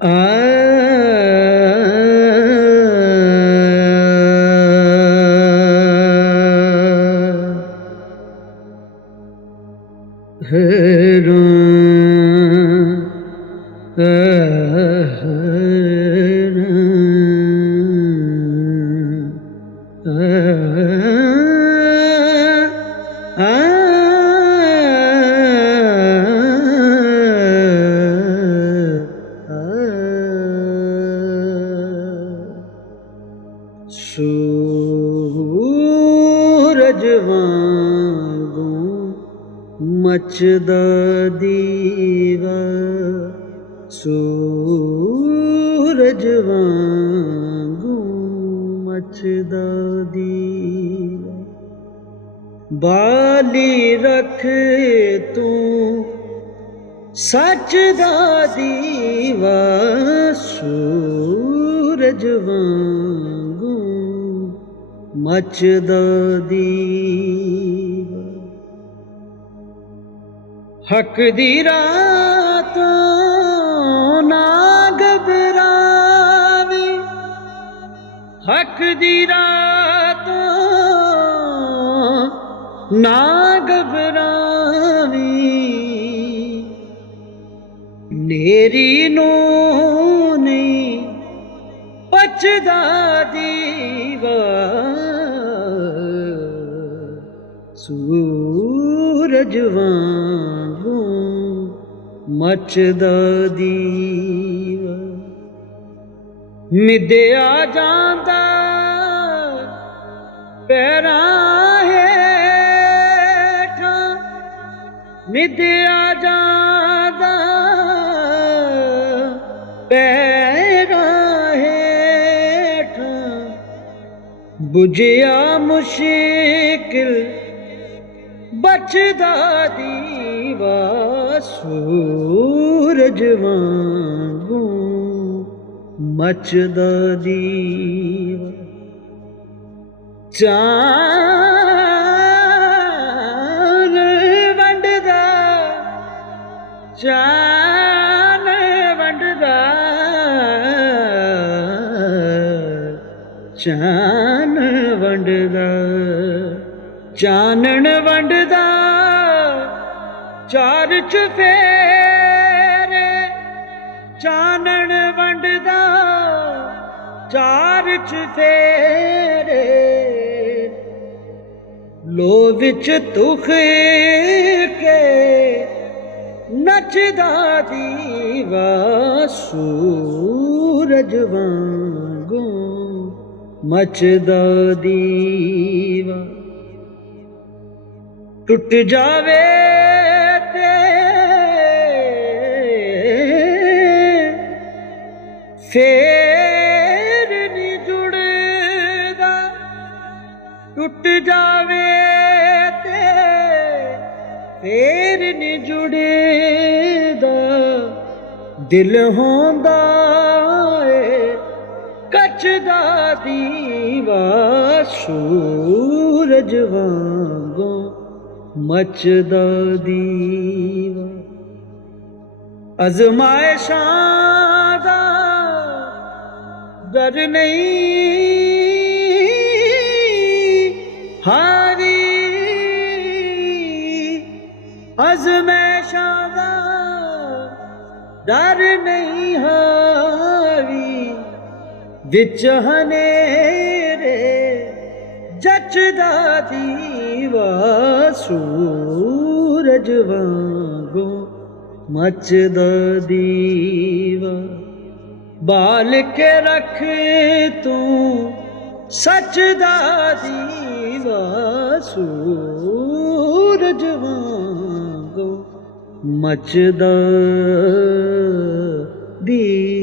आ सूरज वांगू मचदा दीवा, सूरज वांगू मचदा दीवा। बाली रख तू सच दा दीवा, सूरज वांगू मचदा दीवा। हक दी रातों ना घबरावी, हक दी रातों ना घबरावी। नेरी नू नहीं पचदा दीवा, सूरज वांगू मचदा दीवा। मिद्या जांदा पैरां हेठां, मिद्या जांदा पैरां हेठां। बुझिया मुश्किल बचदा दीवा, सूरज वांगू मचदा दीवा। चान वंडदा, चान वंडदा, चान वंडदा, चानण वंडदा चार चुफेरे। चानण वंडदा चार चुफेरे, लो विच तुख के नचदा दीवा, सूरज वांगू मचदा दीवा। टुट जावे ते फेर नी जुड़दा, टुट जावे ते फेर नी जुड़दा। दिल होंदा ए कचदा दीवा, सूरज वांगू मचदा दीवा। अज़माइशां दा डर नहीं हारी, अज़माइशां दा डर नहीं हारी। विच हनेरे जचदा दीवा, सूरज वांगू मचदा दीवा। बाल के रख तू सच दा दीवा, सूरज वांगू मचदा दीवा।